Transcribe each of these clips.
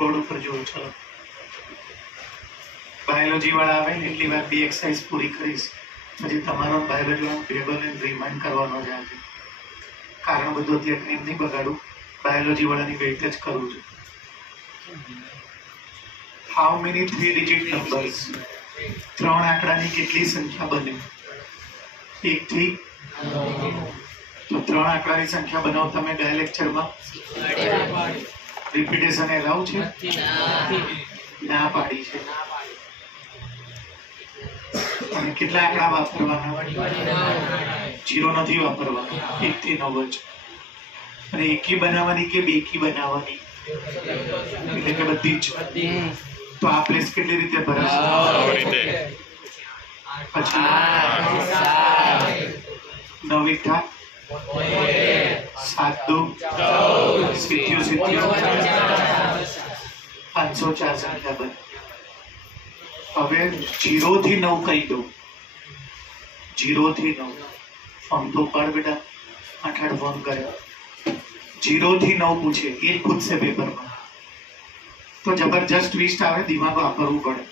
Board ઉપર જોઉં. ચલો, બાયોલોજી વાળા આવે ને એટલી વાર બે એક્સરસાઇઝ પૂરી કરીશ, પછી તમારો બાયોલોજી વાળો ટેબલ રિમાઇન્ડ કરવાનો છે આજે. કારણ બધું અત્યારે ટાઈમ નહીં બગાડું, બાયોલોજી વાળાની વેઇટ જ કરું છું. How many 3 digit numbers? 3 આંકડાની કેટલી સંખ્યા બને? 1 થી તો 3 આંકડાની સંખ્યા બનાવતા મેં ગયા લેક્ચરમાં રિપીટેશન એલાઉ છે? ના પાડી છે. અને કેટલા આંકડા વાપરવાના? 0 નથી વાપરવાનો, 1 થી 9 જ. અને એકી બનાવવાની કે બેકી બનાવવાની? એટલે કે બધી જ. તો આ પ્લેસ કેટલી રીતે ભરાશે? પછી 9 એકઠા 7 દુ 504 સંખ્યા બને. હવે 0 થી 9 કહી દઉં. 0 થી 9 ફોર્મ તો પાડ બેટા, 8 ફોર્મ કરે. 0 થી 9 પૂછે, એ જ પૂછશે પેપરમાં. તો જબરજસ્ત ટ્વિસ્ટ આવે, દિમાગ વાપરવું પડે.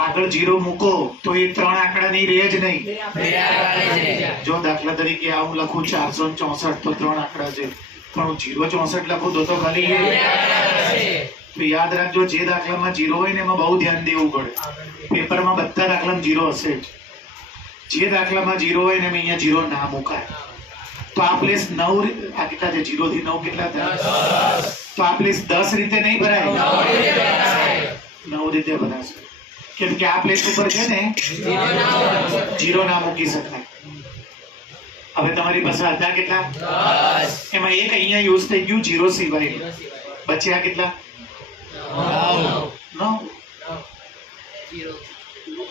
આગળ 0 મૂકો તો એ 3 આંકડા નહીં રહે જ નહીં. જો દાખલા તરીકે આવું લખું 464 તો 3 આંકડા છે, પણ હું 064 લખું તો ખાલી તો યાદ રાખજો, જે દાખલામાં 0 હોય ને એમાં બહુ ધ્યાન દેવું પડે. પેપરમાં બધા દાખલામાં 0 હશે જ. જે દાખલામાં 0 હોય ને અહીંયા 0 ના મુકાય. તો આ પ્લેસ 9 આ કેટલા છે? 0 થી 9 કેટલા થાય? તો આ પ્લેસ 10 રીતે નહીં ભરાય, 9 રીતે ભરાશે. કેમ કે આ પ્લેસ ઉપર છે ને 0 ના મૂકી શકાય. હવે તમારી પાસે હતા કેટલા? 10. એમાં એક અહીંયા યુઝ થઈ ગયું 0 સિવાય. બચ્યા કેટલા? 9.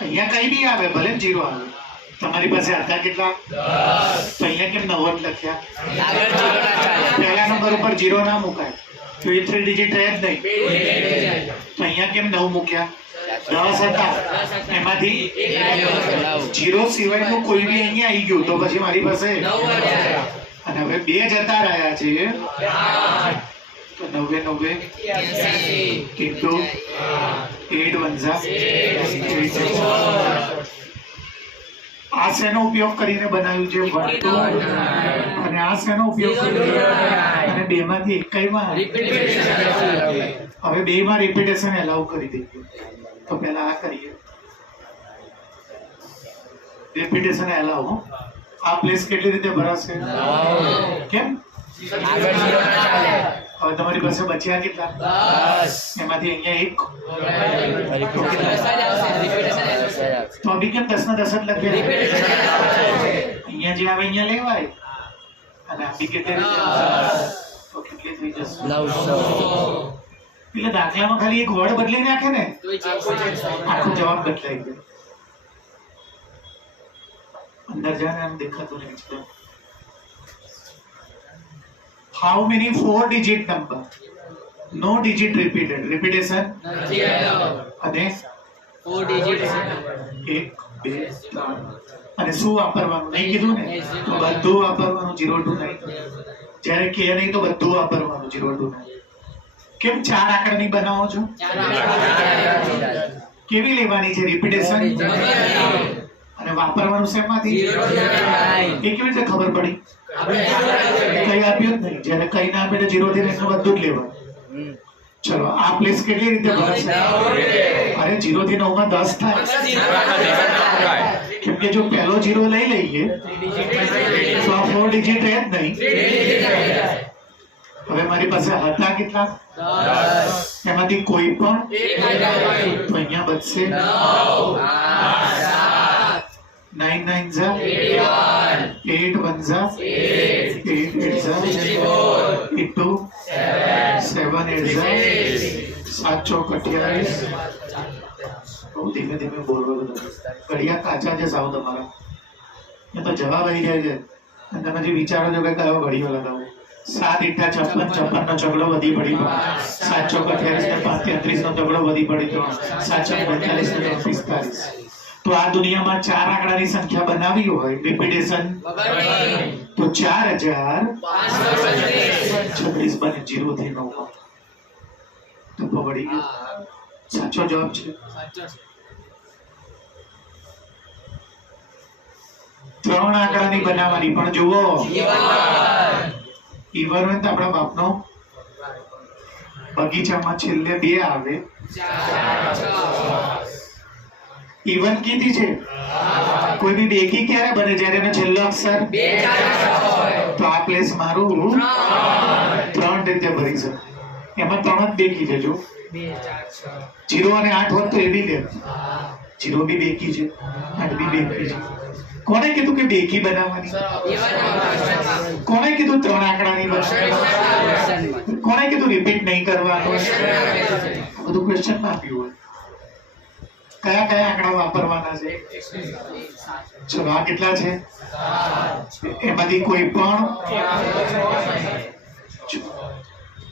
અહીંયા કઈ બી આવે, ભલે 0 આવે. તમારી પાસે હતા કેટલા? 10. તો અહીંયા કેમ 9 લખ્યા? પહેલા નંબર ઉપર 0 ના મુકાય તો એ 3 ડિજિટ રહે જ નહીં. તો અહીંયા કેમ 9 મૂક્યા? 10 હતા, એમાંથી 0 સિવાયનું કોઈ બી અહીંયા આવી ગયું, તો પછી મારી પાસે 9. અને હવે 2 જતા રહ્યા છે, તો 9 into 8 વંજા 8. આ શેનો ઉપયોગ કરીને બનાવ્યું છે? વર્તુળ. અને આ શેનો ઉપયોગ કરીને? અને 2 માંથી એકમાં હવે 2 માં રિપીટેશન એલાઉ કરી દઈએ. તો પહેલા આ કરીએ, રિપીટેશન એલાઉ. આ પ્લેસ કેટલી રીતે ભરાશે? કેમ? હવે તમારી પાસે બચ્યા કેટલા? 10. એમાંથી અહીંયા 1 તો અભી કેમ 10 ના 10 જ લખ્યા? અહીંયા જે આવે અહીંયા લેવાય. અને અભી કેટલી રીતે? તો કેટલી થઈ જશે? 900. એટલે દાખલામાં ખાલી એક વર્ડ બદલી નાખે ને આખો જવાબ બદલાઈ ગયો. અંદર જાને આમ દેખાતું નહીં. How many 4 digit number? No digit repeated. Repetition નથી allowed. અને 4 digit 1 2 3. અને શું વાપરવાનું નહીં કીધું ને, તો બધું વાપરવાનું, 0 to 9. જ્યારે કે નહીં તો બધું વાપરવાનું, 0 to 9. કેમ 4 આંકડાની બનાવો છો? કેવી લેવાની છે? રિપીટેશન. અને વાપરવાનું શેમાંથી? એ કેવી રીતે ખબર પડી? કઈ આપ્યું જ નહીં. જ્યારે કઈ ના આપે તો 0 થી 9 બધું જ લેવાનું. ચલો, આ પ્લેસ કેટલી રીતે ભરાશે? અરે 0 થી 9 માં 10 થાય. કેમ કે જો પહેલો 0 લઈ લઈએ તો આ 4 ડિજિટ રહે જ નહીં. હવે મારી પાસે હતા કેટલા? 10. એમાંથી કોઈ પણ તો અહીંયા બચશે 9. 9 9 જા 8 1 જા 8 8 જા 2 7 8 જા 7 ચોક 28. બહુ ધીમે ધીમે બોલવા બધું. ઘડિયા કાચા છે સાવ તમારા. એ તો જવાબ આવી જાય છે અને તમે જે વિચારો છો કે કયો ઘડિયો લગાવો. 7 × 56 56 નો ઝઘડો વધી પડી 7 ચોક 28 ને 5 33 નો ઝઘડો વધી પડી 3 7 ચોક 42 ને 45. તો આ દુનિયામાં 4 આંકડાની સંખ્યા બનાવી હોય રિપીટેશન તો 4536 બને 0 થી 9 તો પડી ગયું. સાચો જવાબ છે. 3 આંકડાની બનાવવાની પણ જુઓ ઈવન તો આપણા બાપનો બગીચામાં છેલ્લે 2 આવે ઈવન કીધી છે. કોઈ બી બેકી ક્યારે બને જ્યારે એનો છેલ્લો અક્ષર 2 તો આ પ્લેસ મારું 3 રીતે ભરી શકે. એમાં 3 જ બેકી છે. જો 0 અને 8 હોત તો એ બી લે. 0 બી બેકી છે, 8 બી બેકી છે. કોણે કીધું કે બેકી બનાવવાની? કોણે કીધું 3 આંકડાની બનાવવાની? કોણે કીધું રિપીટ નહીં કરવાનું? બધું ક્વેશ્ચન માં આપ્યું હોય. કયા કયા આંકડા વાપરવાના છે? ચલો આ કેટલા છે? એમાંથી કોઈ પણ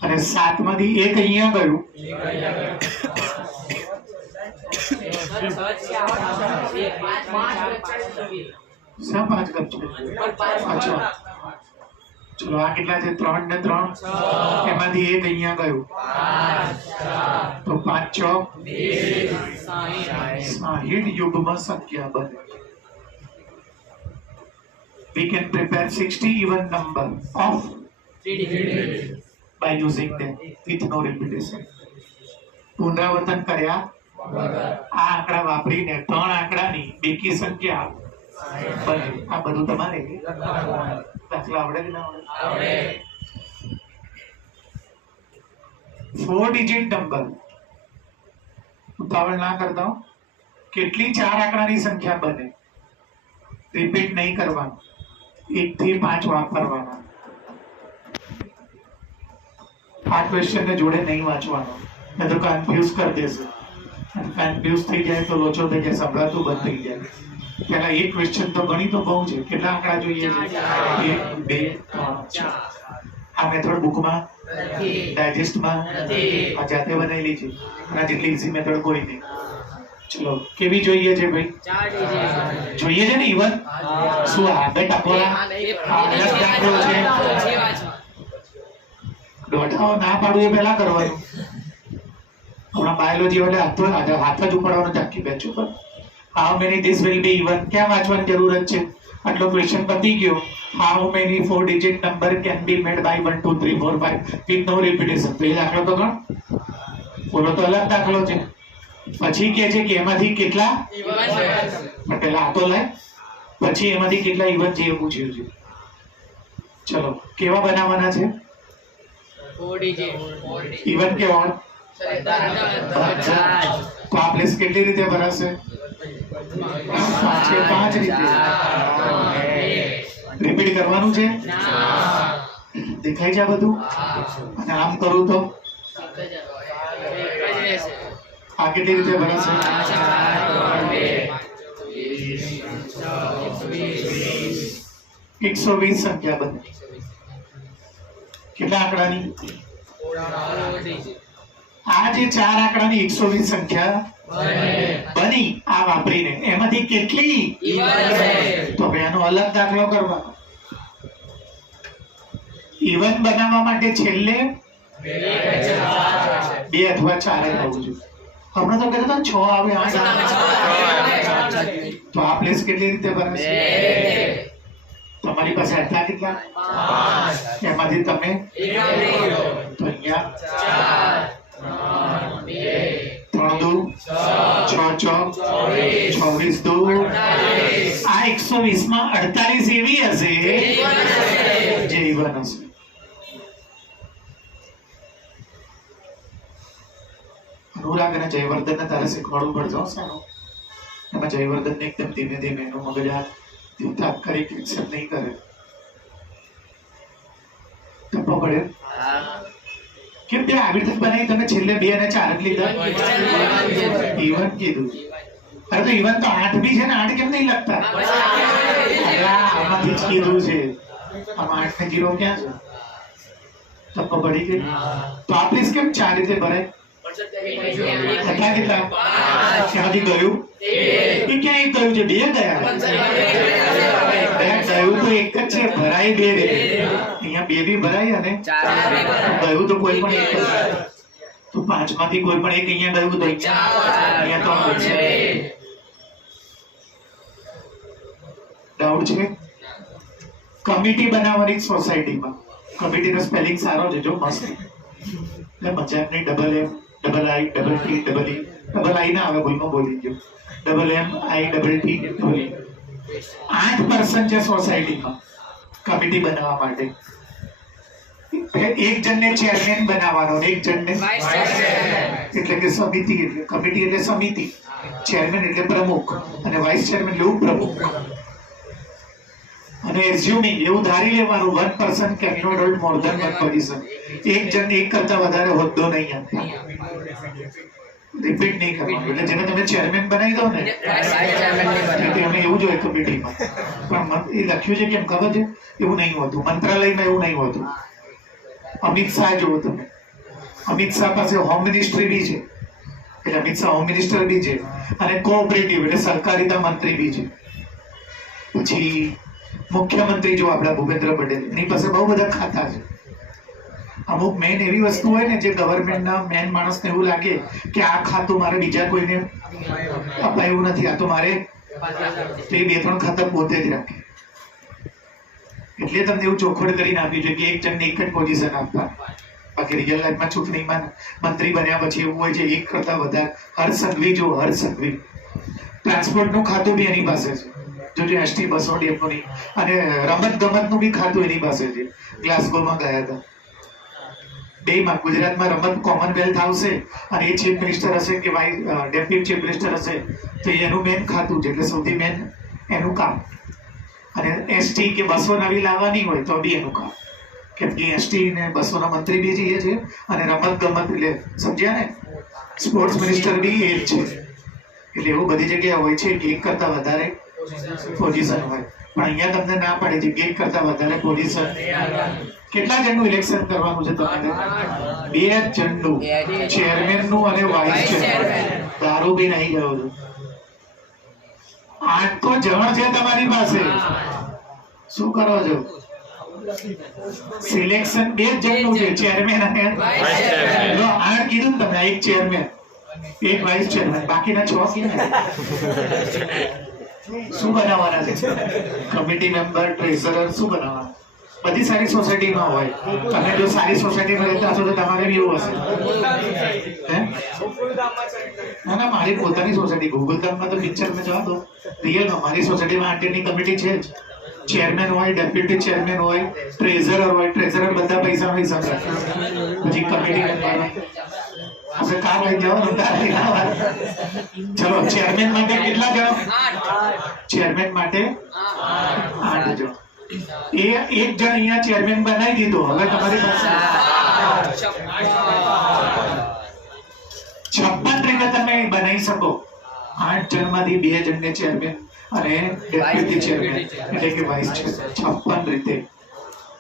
અને 7 માંથી એક અહીંયા ગયું. શા 5 કપ છે? અચ્છા ચલો આ કેટલા છે? 3 ને 3 એમાંથી એક અહીંયા ગયું તો 5 ચોક 60 યુગ્મ સંખ્યા બને. We can prepare 60 even number of by using them with no repetition. પુનરાવર્તન કર્યા આ આંકડા વાપરીને 3 આંકડાની બેકી સંખ્યા બને. આ બધું તમારે દાખલા આવડે કે ના આવડે? 4 ડિજિટ નંબર ઉતાવળ ના કરતા. કેટલી 4 આંકડાની સંખ્યા બને? રિપીટ નહીં કરવાનું. 1 થી 5 વાપરવાના. આ ક્વેશ્ચન ને જોડે નહીં વાંચવાનો, નહીં તો કન્ફ્યુઝ કરી દેશે. કન્ફ્યુઝ થઈ જાય તો લોચો થઈ જાય, સંભળાતું બંધ થઈ જાય. પેલા એક ક્વેશ્ચન તો ગણી તો બહુ છે. કેટલા આંકડા જોઈએ છે? 1 2 3 4. આ મેથડ બુકમાં ડાયજેસ્ટમાં આ જાતે બનાવેલી છે. આ જેટલી ઈઝી મેથડ કોઈ નહીં. ચલો કેવી જોઈએ છે ભાઈ? જોઈએ છે ને ઈવન? શું આગળ ટકોરા દાખલો છે? દોઢાઓ ના પાડવું એ પહેલા કરવાનું. હમણાં બાયોલોજી એટલે હાથ જ ઉપાડવાનો ચાકી બેચો પર. How many this will be even ક્યાં વાંચવાની જરૂરત છે? આટલો ક્વેશ્ચન પતી ગયો. How many 4 digit number can be made by 1 2 3 4 5 with no repetition. તો એ દાખલો તો ગણ. બોલો તો અલગ દાખલો છે. પછી કે છે કે એમાંથી કેટલા ઇવન. પહેલા આ તો લાય, પછી એમાંથી કેટલા ઇવન છે એ પૂછ્યું છે. ચલો કેવા બનાવવાના છે? 4 ડિજિટ ઇવન કે ઓડ? તો આ પ્લેસ કેટલી રીતે ભરાશે? 5 રીતે. રિપીટ કરવાનું છે? દેખાય છે આ બધું? અને આમ કરું તો આ કેટલી રીતે ભરાશે? 120 સંખ્યા બને. કેટલા આંકડાની? આ જે 4 આંકડાની 120 સંખ્યા બની આ વાપરીને એમાંથી કેટલી તો એનો અલગ દાખલો કરવાનો. ઇવન બનાવવા માટે છેલ્લે 2 અથવા 4 જ હોવું જોઈએ. હમણાં તો કહેતા 6 આવે 8 આવે. તો આ પ્લેસ કેટલી રીતે ભરાશે? તમારી પાસે આટલા કેટલા? 5. એમાંથી તમે તો અહીંયા 3 2 6 24 2 આ 120 માં 48 એવી હશે જે ઇવન હશે. અનુરાગ અને જયવર્ધન ને તારે શીખવાડવું પડશે. સારું એમાં જયવર્ધન ને એકદમ ધીમે ધીમે એનું મગજ તાત્કાલિક એક્સેપ્ટ નહીં કરે. ટપ્પો પડે કેમ? બે આવી રીતે બનાવી તમે છેલ્લે 2 અને 4 જ લીધા. ઇવન કીધું. અરે તો ઇવન તો 8 બી છે ને. 8 કેમ નહીં લખતા? આમાંથી જ કીધું છે. આમાં 8 ને 0 ક્યાં છે? ટપ્પો પડી ગઈ. તો આ પ્લીઝ કેમ 4 રીતે ભરાય? હતા કેટલા? એમાંથી ગયું એ ક્યાં એક ગયું છે? બે ગયા. ગયું તો એક જ છે, ભરાય બે રે. અહીંયા બે બી ભરાય અને ગયું તો કોઈ પણ એક જ. તો પાંચમાંથી કોઈ પણ એક અહીંયા ગયું તો અહીંયા તો ડાઉટ છે? કમિટી બનાવવાની સોસાયટીમાં. કમિટીનો સ્પેલિંગ સારો છે જો, મસ્ત. એટલે મજાક નહીં. Double M double I double T double E. Double I ના આવે, ભૂલમાં બોલી ગયો. Double M I double T double E. 8 person છે સોસાયટીમાં કમિટી બનાવવા માટે. એક જણને ચેરમેન બનાવવાનો, એક જણને એટલે કે સમિતિ. એટલે કમિટી એટલે સમિતિ, ચેરમેન એટલે પ્રમુખ અને વાઇસ ચેરમેન એટલે ઉપપ્રમુખ. અને એઝ્યુમિંગ એવું ધારી લેવાનું 1 person cannot hold more than 1 position. એક જણ એક કરતા વધારે હોદ્દો નહીં આપતા. રિપીટ નહીં કરવાનું. એટલે જેને તમે ચેરમેન બનાવી દો ને અમે એવું જોઈએ કમિટીમાં. પણ એ લખ્યું છે કેમ ખબર છે? એવું નહીં હોતું. મંત્રાલયમાં એવું નહીં હોતું. અમિત શાહ જોવો તમે, અમિત શાહ પાસે હોમ મિનિસ્ટ્રી બી છે, એટલે અમિત શાહ હોમ મિનિસ્ટર બી છે અને કોઓપરેટિવ એટલે સરકારીતા મંત્રી બી છે. પછી મુખ્યમંત્રી જો આપણા ભૂપેન્દ્ર પટેલ, એની પાસે બહુ બધા ખાતા છે. અમુક મેન એવી વસ્તુ હોય ને જે ગવર્મેન્ટના મેન માણસને એવું લાગે કે આ ખાતું મારે બીજા કોઈને અપાયું નથી, આ તો મારે, તો એ 2-3 ખાતા પોતે જ રાખે. એટલે તમને એવું ચોખવટ કરીને આપ્યું છે કે એક જણને એક જ પોઝિશન આપવા. બાકી રિયલ લાઈફમાં ચૂંટણીમાં મંત્રી બન્યા પછી એવું હોય છે એક કરતા વધારે. હર્ષ સંઘવી જો, હર્ષ સંઘવી ટ્રાન્સપોર્ટનું ખાતું બી એની પાસે છે. જો એસટી બસો ડેપોનું નહીં, અને રમત ગમતનું બી ખાતું એની પાસે છે. ગ્લાસગોમાં ગયા હતા. બેમાં ગુજરાતમાં રમત કોમનવેલ્થ આવશે અને એ ચીફ મિનિસ્ટર હશે કે ડેપ્યુટી ચીફ મિનિસ્ટર હશે તો એનું મેન ખાતું છે. એટલે સૌથી મેન એનું કામ. અને એસટી કે બસો નવી લાવવાની હોય તો બી એનું કામ, કેમ કે એસટી ને બસોના મંત્રી બી એ છે અને રમત ગમત એટલે સમજ્યા ને, સ્પોર્ટ્સ મિનિસ્ટર બી એ જ છે. એટલે એવું બધી જગ્યાએ હોય છે કે એક કરતા વધારે પોઝિશન હોય. પણ અહીંયા તમને ના પાડે છે કે એક કરતા વધારે પોઝિશન. કેટલા જણનું ઇલેક્શન કરવાનું છે તમારે? 2 જણનું, ચેરમેનનું અને વાઇસ ચેરમેન. દારૂ બી નહીં ગયો છું. 8 તો જણ છે તમારી પાસે. શું કરો છો? સિલેક્શન 2 જણનું છે, ચેરમેન અને 8 કીધું ને તમે. એક ચેરમેન, એક વાઇસ ચેરમેન, બાકીના 6 કેમ? શું બનાવવાના છે? કમિટી મેમ્બર, ટ્રેઝરર શું બનાવવાના? બધી સારી સોસાયટીમાં હોય. તમે જો સારી સોસાયટીમાં રહેતા હશો તો તમારે બી એવું હશે. ના ના, મારી પોતાની સોસાયટી ગોકુલધામમાં તો પિક્ચરમાં જવા દો. રિયલમાં મારી સોસાયટીમાં આંટીની કમિટી છે જ. ચેરમેન હોય, ડેપ્યુટી ચેરમેન હોય, ટ્રેઝરર હોય. ટ્રેઝરર બધા પૈસાનો હિસાબ રાખે. પછી કમિટી મેમ્બર આપણે કાર લઈ જવાનું. ચલો, ચેરમેન માટે કેટલા જણ? ચેરમેન માટે 8 જણ. એ એક જણ અહીંયા ચેરમેન બનાવી દીધો. હવે તમારી પાસે 56 રીતે તમે બનાવી શકો. 8 જણમાંથી 2 જણને ચેરમેન અને ડેપ્યુટી ચેરમેન એટલે કે વાઇસ ચેરમેન. 56 રીતે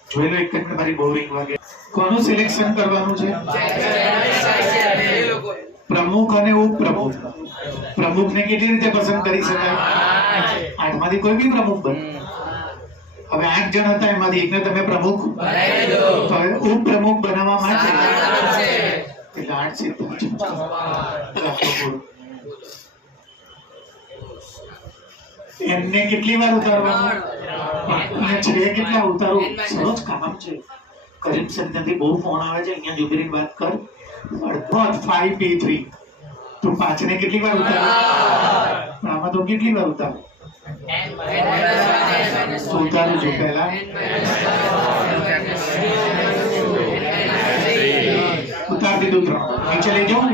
જોઈ લો. એક જ મારી બોરિંગ વાગે. કોનું સિલેક્શન કરવાનું છે? પ્રમુખ અને ઉપપ્રમુખ. પ્રમુખને કેટલી રીતે પસંદ કરી શકાય? 8 માંથી કોઈ બી પ્રમુખ બને. હવે 8 જણ હતા, એમાંથી એકને તમે પ્રમુખ બનાવી દો. તો ઉપપ્રમુખ બનાવવા માટે એટલે 8 સિદ્ધાંત. એમને કેટલી વાર ઉતારવાનું? અને 6 કેટલા ઉતારું? સરસ કામ છે. કરીમ સંધ્યાથી બહુ ફોન આવે છે. અહીંયા જુબેરી વાત કર. 5 P3 તો 5 ને કેટલી વાર ઉતારું? આમાં તો કેટલી વાર ઉતારું? ઉતારું છું પહેલા. ઉતાર દીધું 3. નીચે લઈ જાઉં ને,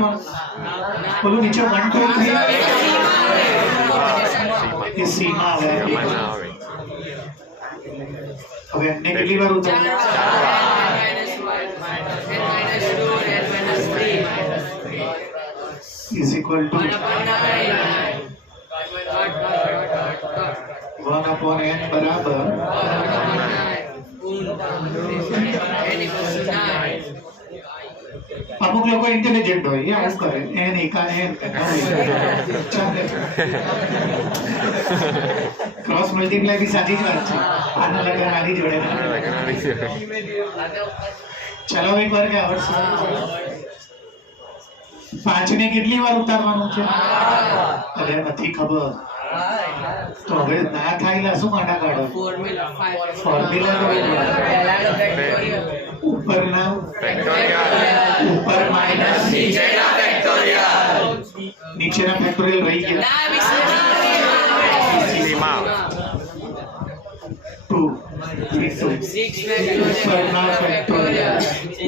બોલું નીચે 1 2 3 એ સીમા આવે. હવે એમને કેટલી વાર ઉતારું? is equal to 1/n બરાબર અમુક લોકો ઇન્ટેલિજન્ટ હોય એ આવું કરે એન એકા એન ચાલે ક્રોસ મલ્ટીપ્લાય બી સાચી જ વાત છે આના લગન આની જોડે ચલો એક વાર કે આવડશે 5 ને કેટલી વાર ઉતારવાનું છે અરે નથી ખબર તો હવે ના થાય શું કાઢા કાઢો ફોર્મ્યુલા ઉપરના ઉપર માઇનસ નીચેના ફેક્ટોરિયલ રહી ગયા 2 ઉપરના ફેક્ટોરિયલ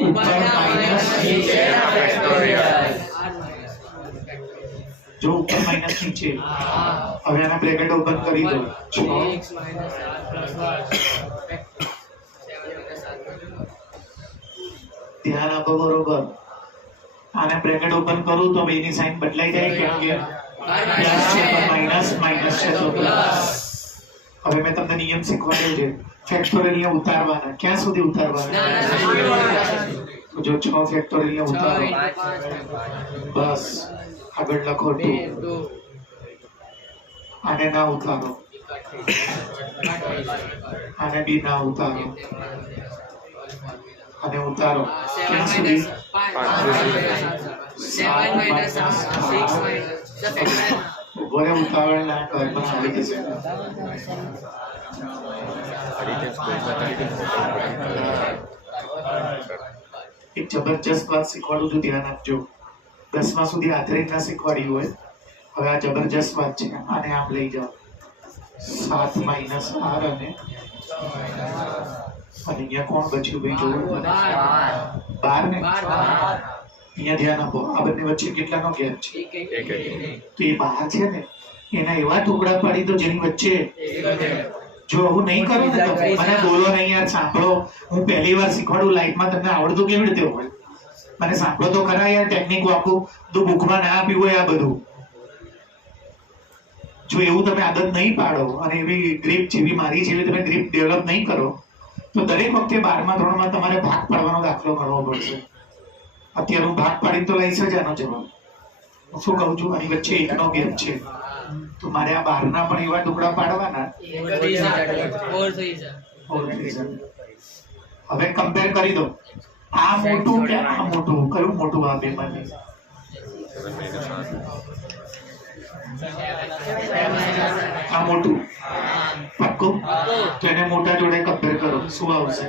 ઉપર માઇનસ નીચેના ફેક્ટોરિયલ જો ઉપર માઇનસ નીચે હવે આના બ્રેકેટ ઓપન કરી દો 6 ધ્યાન આપો બરોબર આને બ્રેકેટ ઓપન કરું તો બેની સાઈન બદલાઈ જાય કેમ કે પ્લસ છે તો માઈનસ માઈનસ છે તો પ્લસ હવે મેં તમને નિયમ શીખવાડ્યો છે ફેક્ટોરિયલ ને ઉતારવાના ક્યાં સુધી ઉતારવાના જો 6 ફેક્ટોરિયલ ને ઉતારો બસ આગળ લખો 2 આને ના ઉતારો આને બી ના ઉતારો આને ઉતારો ક્યાં સુધી 7 બોલે ઉતાવળ ના કર પણ આવી જશે એક જબરજસ્ત વાત શીખવાડું છું ધ્યાન આપજો 10મા સુધી આધરેટ ના શીખવાડી હોય હવે આ જબરજસ્ત વાત છે આને આમ લઈ જાઓ 7 માઈનસ r અને અહીંયા કોણ બચ્યું ભાઈ જોવું 12 ને અહીંયા ધ્યાન આપો આ બંને વચ્ચે કેટલાનો ગેપ છે તો એ 12 છે ને એના એવા ટુકડા પાડી દો જેની વચ્ચે જો હું નહીં કરું ને તો મને બોલો નહીં યાર સાંભળો હું પહેલી વાર શીખવાડું લાઈફમાં તમને આવડતું કેવી રીતે હોય મને સાંભળો તો ખરા યાર ટેકનિક વાપરું તો બુકમાં ના આપ્યું હોય આ બધું જો એવું તમે આદત નહીં પાડો અને એવી ગ્રીપ જેવી મારી જેવી તમે ગ્રીપ ડેવલપ નહીં કરો તો દરેક વખતે 12મા ધોરણમાં તમારે ભાગ પાડવાનો દાખલો કરવો પડશે અત્યારે હું ભાગ પાડીને તો લઈશ જ આનો જવાબ હું શું કહું છું આની વચ્ચે 1 નો ગેપ છે તો મારે આ 12 ના પણ એવા ટુકડા પાડવાના હવે કમ્પેર કરી દો આ મોટું કે આ મોટું કયું મોટું આ બે માંથી આ મોટું પાક્કું તો એને મોટા જોડે કમ્પેર કરો શું આવશે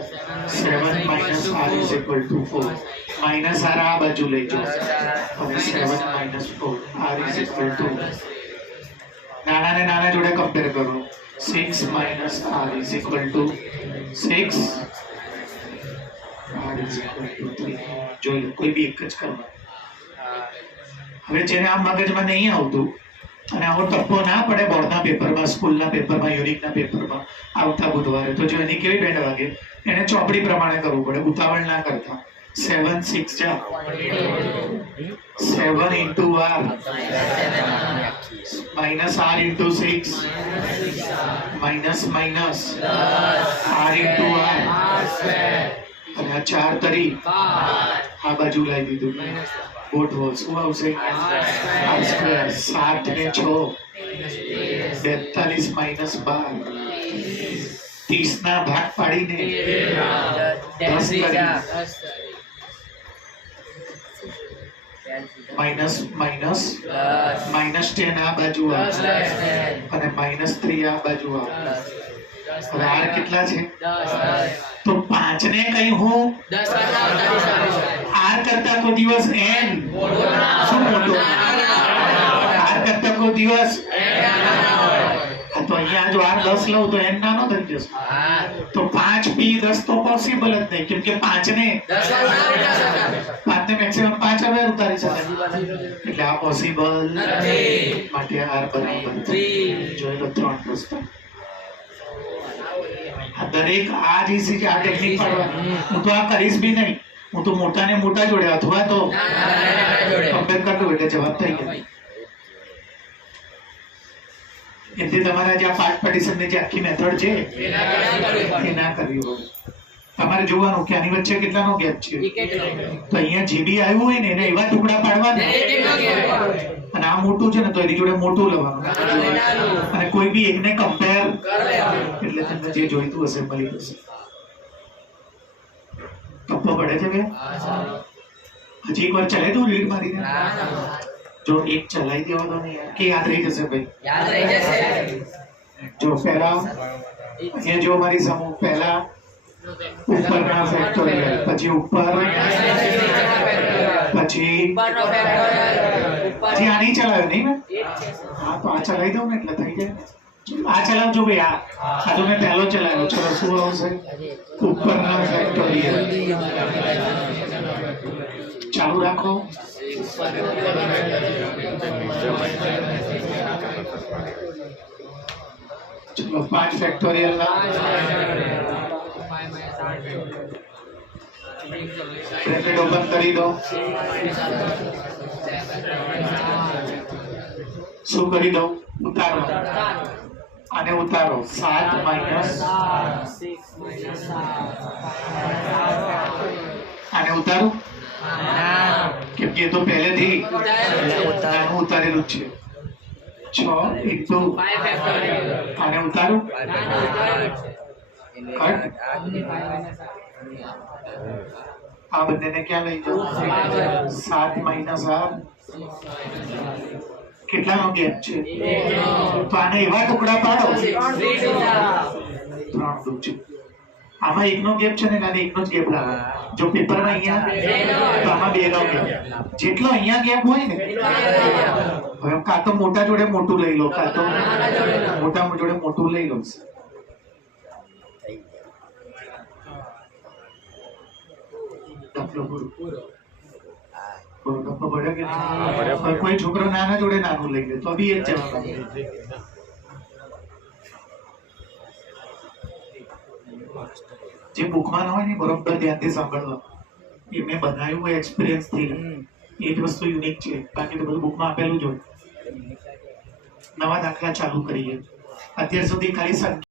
7 minus r is equal to 4 minus r આ બાજુ લઈ જાઓ અને 7 minus 4 r is equal to નાના ને નાના જોડે કમ્પેર કરો 6 minus r is equal to 6 r is equal to 3 જોઈ લો કોઈ બી એક જ કરવાનું હવે જેને આ મગજમાં નહીં આવતું અને આવો ટપ્પો ના પડે બોર્ડના પેપરમાં સ્કૂલના પેપરમાં યુનિકના પેપરમાં આવતા બુધવારે તો જો એની કેવી બેન્ડ વાગે એને ચોપડી પ્રમાણે કરવું પડે ઉતાવળ ના કરતા 7 6 જા 7 into r minus r into 6 minus minus r into r અને આ 4 તરી આ બાજુ લાવી દીધું બોટ હોલ શું આવશે r સ્ક્વેર 7 ને 6 42 minus 12 30 ના ભાગ પાડીને 10 કરી માઇનસ માઇનસ માઇનસ 10 આ બાજુ આવશે અને માઇનસ 3 આ બાજુ આવશે હવે r કેટલા છે તો 5 ને કઈ હું 10 r કરતા કોઈ દિવસ n શું મોટો r કરતા કોઈ દિવસ તો અહીંયા જો r 10 લઉં તો n નાનો થઈ જશે તો 5 p 10 તો પોસિબલ જ નહીં કેમ કે 5 ને 5 ને મેક્સિમમ 5 હવે ઉતારી શકાય એટલે આ પોસિબલ નથી માટે r બરાબર 3 જોઈ લો 3 પ્રશ્ન આ દરેક આ જ છે આ ટેકનિક પાડવાની હું તો આ કરીશ બી નહીં હું તો મોટા ને મોટા જોડે અથવા તો કમ્પેર કરતો એટલે જવાબ થઈ ગયો એટલે તમારા જે આ પાર્ટ પાર્ટીશન ની જે આખી મેથડ છે એ ના કરવી હોય તમારે જોવાનું કે આની વચ્ચે કેટલાનો ગેપ છે. વિકેટનો. તો અહીંયા જે બી આવ્યું હોય ને એને એવા ટુકડા પાડવાના નેગેટિવનો ગેપ. અને આ મોટું છે ને તો એની જોડે મોટું લેવાનું અને નાનું. અને કોઈ બી એકને કમ્પેર કરવાનું. એટલે તમને જે જોઈતું હશે મળી જશે. ટપ્પો પડે છે બે હજી એક વાર ચલાવી દઉં રીડ મારીને જો એક ચલાવી દેવા દો ને યાર, કે યાદ રહી જશે ભાઈ. યાદ રહી જશે. જો પહેલા અહીંયા જો મારી સમૂહ પહેલા ઉપરના ફેક્ટોરિયલ પછી ઉપર પછી ઉપરનો ફેક્ટોરિયલ. ઉપર. હજી આ નહીં ચલાવ્યો નહીં ને એ જ છે સર. હા તો આ ચલાવી દઉં ને એટલે થઈ જાય. આ ચલાવજો ભાઈ આ તો મેં પહેલો ચલાવ્યો. ચલો શું આવશે ઉપરના ફેક્ટોરિયલ. ચાલુ રાખો. ચલો 5 ફેક્ટોરિયલ ના બ્રેકેટ ઓપન કરી દો. શું કરી દઉં ઉતારો આને ઉતારો 7 માઇનસ આને ઉતારો કેમ કે એ તો પહેલેથી નાનું ઉતારેલું જ છે. 6 into આને ઉતારો કટ. આ બંનેને ક્યાં લઈ જાઓ 7 માઇનસ 8 કેટલાનો ગેપ છે તો આને એવા ટુકડા પાડો 3 દો છે. આમાં એકનો ગેપ છે ને આને એકનો જ ગેપ લાવો. જો પેપરમાં અહીંયા તો આમાં 2 નો ગેપ. જેટલો અહીંયા ગેપ હોય ને હવે કાં તો મોટા જોડે મોટું લઈ લો કાં તો મોટા જોડે મોટું લઈ લો. દાખલો પૂરો. ડબ્બો પડ્યો કે નહીં? કોઈ છોકરો નાના જોડે નાનું લઈ લે તો બી એ જ જવાબ આવે. જે બુકમાં હોય ને બરોબર ધ્યાનથી સાંભળવા. એ મેં બનાવ્યું હોય એક્સપિરિયન્સ થી એ જ વસ્તુ યુનિક છે. બાકી તો બધું બુકમાં આપેલું જ હોય. નવા દાખલા ચાલુ કરીએ. અત્યાર સુધી ખાલી